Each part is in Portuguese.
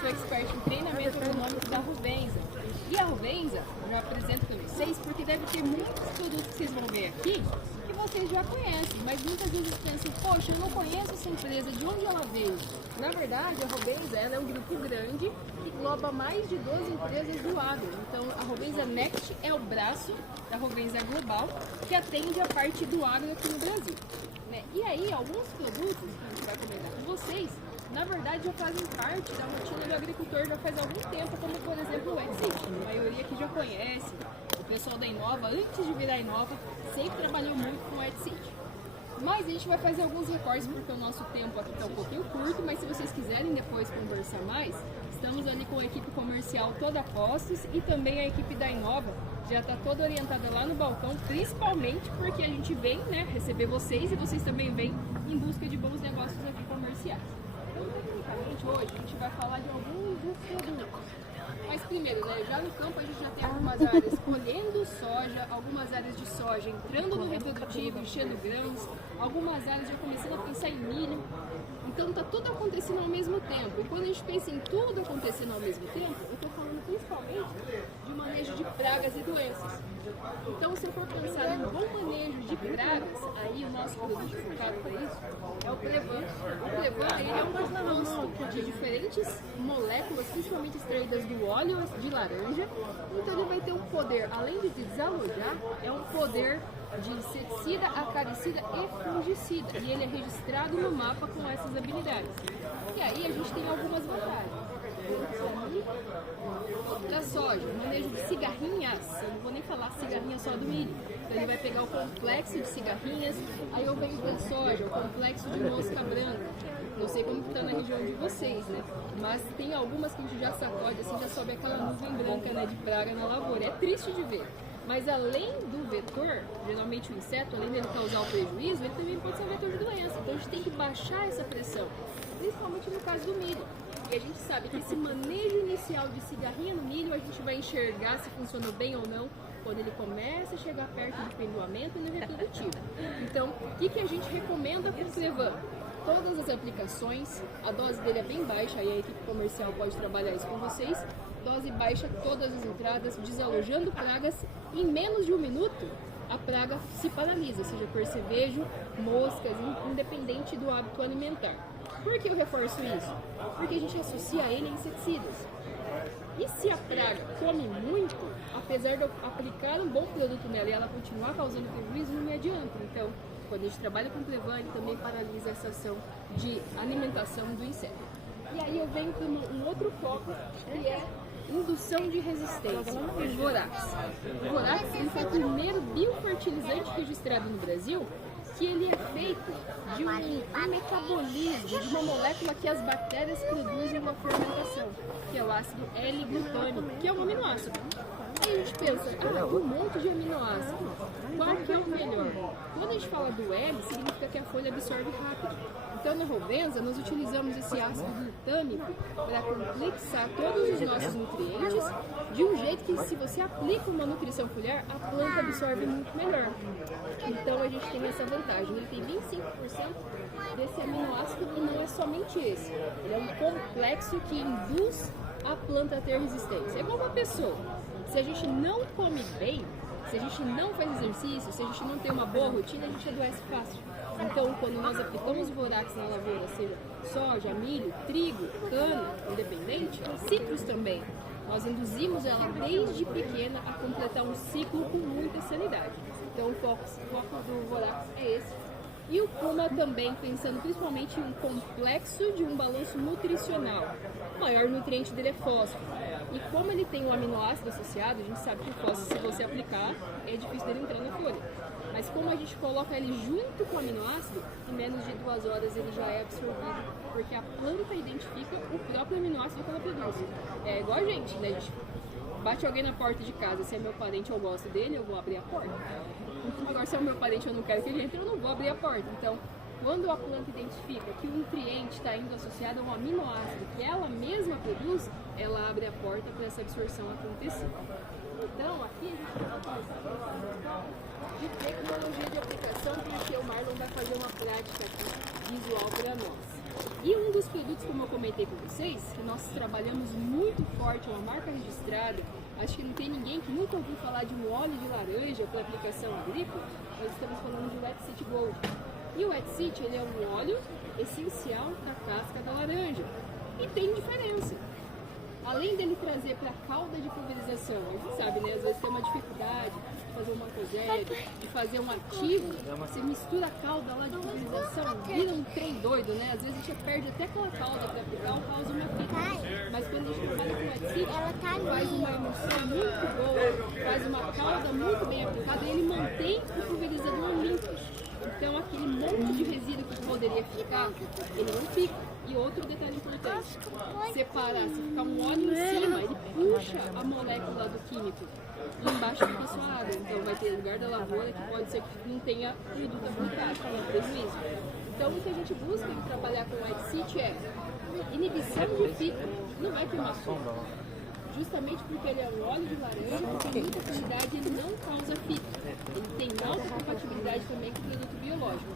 sou expert em treinamento econômico da Ruvensa. E a Ruvensa, eu apresento para vocês, porque deve ter muitos produtos que vocês vão ver aqui que vocês já conhecem, mas muitas vezes pensam, poxa, eu não conheço essa empresa, de onde ela veio? Na verdade, a Ruvensa ela é um grupo grande que engloba mais de 12 empresas do agro. Então, a Ruvensa Next é o braço da Ruvensa Global, que atende a parte do agro aqui no Brasil. Né? E aí, alguns produtos que a gente vai comentar com vocês, na verdade, já fazem parte da rotina do agricultor já faz algum tempo, como por exemplo o Wetseed. A maioria que já conhece, o pessoal da Inova, antes de virar Inova, sempre trabalhou muito com o Wetseed. Mas a gente vai fazer alguns recortes porque o nosso tempo aqui está um pouquinho curto, mas se vocês quiserem depois conversar mais, estamos ali com a equipe comercial toda a postos e também a equipe da Inova já está toda orientada lá no balcão, principalmente porque a gente vem, né, receber vocês e vocês também vêm em busca de bons negócios aqui comerciais. Então, tecnicamente, hoje a gente vai falar de alguns dos produtos. Mas primeiro, né, já no campo a gente já tem algumas áreas colhendo soja, algumas áreas de soja entrando no reprodutivo, enchendo grãos, algumas áreas já começando a pensar em milho. Então está tudo acontecendo ao mesmo tempo. E quando a gente pensa em tudo acontecendo ao mesmo tempo, eu estou falando principalmente de manejo de pragas e doenças. Então, se eu for pensar em bom manejo de pragas, aí o nosso produto focado para isso é o Plevan. O Plevan ele é um composto de diferentes moléculas, principalmente extraídas do óleo de laranja. Então, ele vai ter um poder, além de desalojar, é um poder de inseticida, acaricida e fungicida. E ele é registrado no mapa com essas habilidades. E aí a gente tem algumas vantagens. Da soja, manejo de cigarrinhas, eu não vou nem falar cigarrinha só do milho, então ele vai pegar o complexo de cigarrinhas, aí eu venho da soja, o complexo de mosca branca, não sei como está na região de vocês, né, mas tem algumas que a gente já sacode, assim, já sobe aquela nuvem branca, né, de praga na lavoura, é triste de ver. Mas além do vetor, geralmente o inseto, além dele causar o prejuízo, ele também pode ser um vetor de doença, então a gente tem que baixar essa pressão, principalmente no caso do milho. E a gente sabe que esse manejo inicial de cigarrinha no milho, a gente vai enxergar se funcionou bem ou não quando ele começa a chegar perto do pendoamento e no reprodutivo. Então, o que a gente recomenda para o Plevan? Todas as aplicações, a dose dele é bem baixa, aí a equipe comercial pode trabalhar isso com vocês. Dose baixa, todas as entradas, desalojando pragas, em menos de um minuto a praga se paralisa, seja percevejo, moscas, independente do hábito alimentar. Por que eu reforço isso? Porque a gente associa ele a inseticidas. E se a praga come muito, apesar de eu aplicar um bom produto nela e ela continuar causando prejuízo, não me adianta. Então, quando a gente trabalha com Plevan, ele também paralisa essa ação de alimentação do inseto. E aí eu venho para um outro foco, que é indução de resistência, o Vorax. O Vorax ele foi o primeiro biofertilizante registrado no Brasil que ele é feito de um metabolismo, de uma molécula que as bactérias produzem uma fermentação, que é o ácido L-glutânico, que é um aminoácido. Aí a gente pensa, um monte de aminoácidos, qual que é o melhor? Quando a gente fala do L, significa que a folha absorve rápido. Então, na Ruvensa, nós utilizamos esse ácido glutâmico para complexar todos os nossos nutrientes de um jeito que, se você aplica uma nutrição foliar, a planta absorve muito melhor. Então, a gente tem essa vantagem. Ele tem 25% desse aminoácido e não é somente esse. Ele é um complexo que induz a planta a ter resistência. É igual uma pessoa. Se a gente não come bem, se a gente não faz exercício, se a gente não tem uma boa rotina, a gente adoece fácil. Então, quando nós aplicamos o Vorax na lavoura, seja soja, milho, trigo, cana, independente, ciclos também, nós induzimos ela desde pequena a completar um ciclo com muita sanidade. Então, o foco do Vorax é esse. E o Puma também, pensando principalmente em um complexo de um balanço nutricional. O maior nutriente dele é fósforo. E como ele tem um aminoácido associado, a gente sabe que o fósforo, se você aplicar, é difícil dele entrar na folha. Mas como a gente coloca ele junto com o aminoácido, em menos de 2 horas ele já é absorvido, porque a planta identifica o próprio aminoácido que ela produz. É igual a gente, né? A gente bate alguém na porta de casa, se é meu parente eu gosto dele, eu vou abrir a porta. Agora, se é o meu parente eu não quero que ele entre, eu não vou abrir a porta. Então, quando a planta identifica que o nutriente está indo associado a um aminoácido que ela mesma produz, ela abre a porta para essa absorção acontecer. Então, aqui a gente vai começar de tecnologia de aplicação, porque o Marlon vai fazer uma prática aqui visual para nós. E um dos produtos, como eu comentei com vocês, que nós trabalhamos muito forte, é uma marca registrada, acho que não tem ninguém que nunca ouviu falar de um óleo de laranja para aplicação agrícola, nós estamos falando de Wet City Gold. E o Wet City, ele é um óleo essencial da casca da laranja. E tem diferença. Além dele trazer para a cauda de pulverização, a gente sabe, né? Às vezes tem uma dificuldade de fazer uma cosete, de fazer um ativo, você mistura a cauda lá de pulverização, vira um trem doido, né? Às vezes a gente perde até aquela cauda para aplicar ou causa uma fita. Mas quando a gente trabalha com o Wet City, faz uma emulsão muito boa, faz uma cauda muito bem aplicada e ele mantém o pulverizador limpo. Então aquele monte de resíduo que poderia ficar, ele não fica. E outro detalhe importante, separar, se ficar um óleo em cima, ele puxa a molécula do químico e embaixo fica só água. Então vai ter lugar da lavoura que pode ser que não tenha produto aplicado, não prejuízo. Então o que a gente busca em trabalhar com o Wet City é inibição de fita, não vai queimar fogo. Justamente porque ele é um óleo de laranja, tem muita qualidade e ele não causa fita. Ele tem alta compatibilidade também com o produto biológico.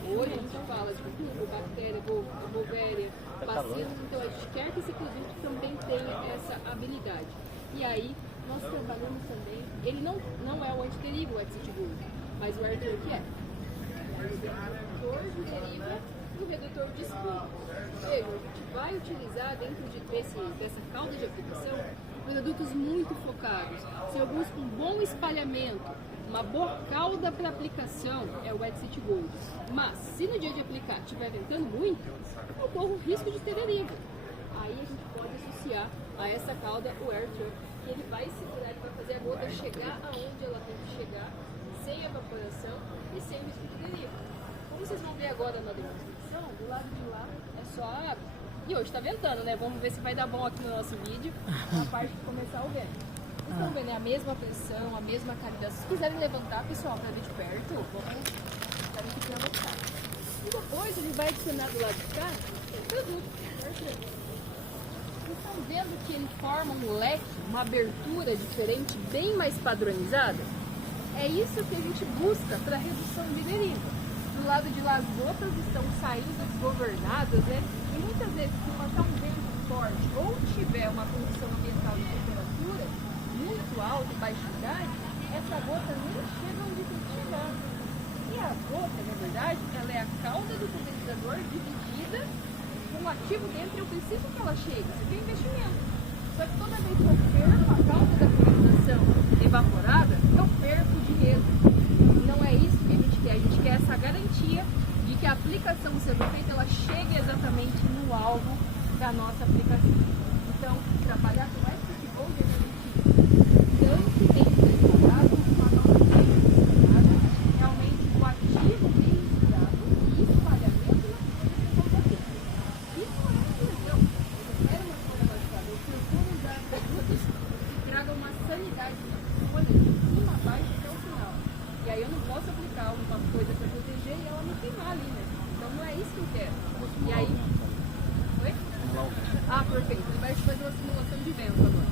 Então, hoje a gente fala de fungo, bactéria, bovéria, bacilo, então a gente quer que esse produto também tenha essa habilidade. E aí nós trabalhamos também, ele não é o antideriva, o Wet City Gold, mas o Arthur que é. É o redutor de deriva e o redutor de espuma. A gente vai utilizar dentro dessa cauda de aplicação produtos muito focados. Se eu busco um bom espalhamento, uma boa cauda para aplicação, é o Wet City Gold. Mas, se no dia de aplicar estiver ventando muito, eu corro o risco de ter deriva. Aí a gente pode associar a essa cauda o Air Truck, que ele vai segurar, ele vai fazer a gota chegar aonde ela tem que chegar, sem evaporação e sem risco de deriva. Como vocês vão ver agora na demonstração, do lado de lá é só a água. E hoje está ventando, né? Vamos ver se vai dar bom aqui no nosso vídeo, na parte que começar o vento. Vocês estão vendo, é a mesma pressão, a mesma cavidade. Se quiserem levantar, pessoal, para ver de perto, vamos aqui levantar. E depois ele vai adicionar do lado de cá o produto. Vocês estão vendo que ele forma um leque, uma abertura diferente, bem mais padronizada? É isso que a gente busca para redução de deriva. Do lado de lá as gotas estão saindo desgovernadas, né? E muitas vezes, se passar um vento forte ou tiver uma condição ambiental de temperatura muito alta, baixa umidade, essa gota nem chega onde tem que chegar. E a gota, na verdade, ela é a cauda do pulverizador dividida com o ativo dentro e eu preciso que ela chegue. Você tem investimento. Só que toda vez que eu perco a cauda da pulverização evaporada, eu perco o dinheiro. Não é isso que a gente quer. A gente quer essa garantia de que a aplicação sendo feita, ela chegue exatamente no alvo da nossa aplicação. Então, trabalhar com Wet City Gold é tanto bem preparado, uma nota bem preparada, realmente o ativo bem estudado e espalhamento na folha de isso é a questão. Eu quero uma folha baixada, eu procuro usar produtos que tragam uma sanidade na folha de cima a baixo até o final. E aí eu não posso aplicar uma coisa para proteger e ela me queimar ali, né? Então não é isso que eu quero. E aí... Oi? Ah, perfeito. Ele vai fazer uma simulação de vento agora.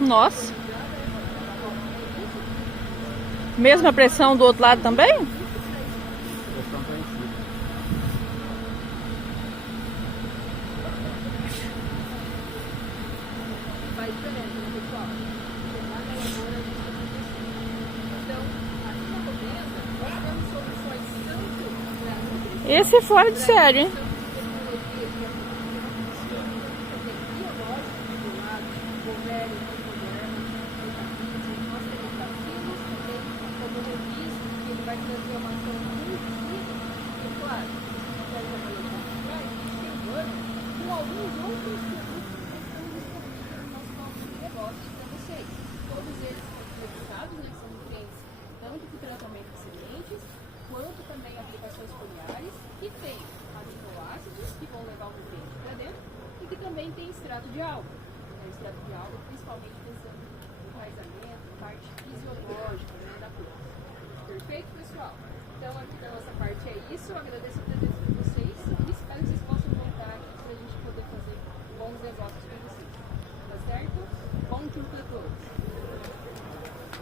Nossa. Mesma pressão do outro lado também? Pressão parecida. Faz diferença, né, pessoal? Então, aqui na Coventa, nós temos soluções tanto para nutrição, Esse é fora de série, hein? vai trazer uma ação muito simples, e claro, com alguns outros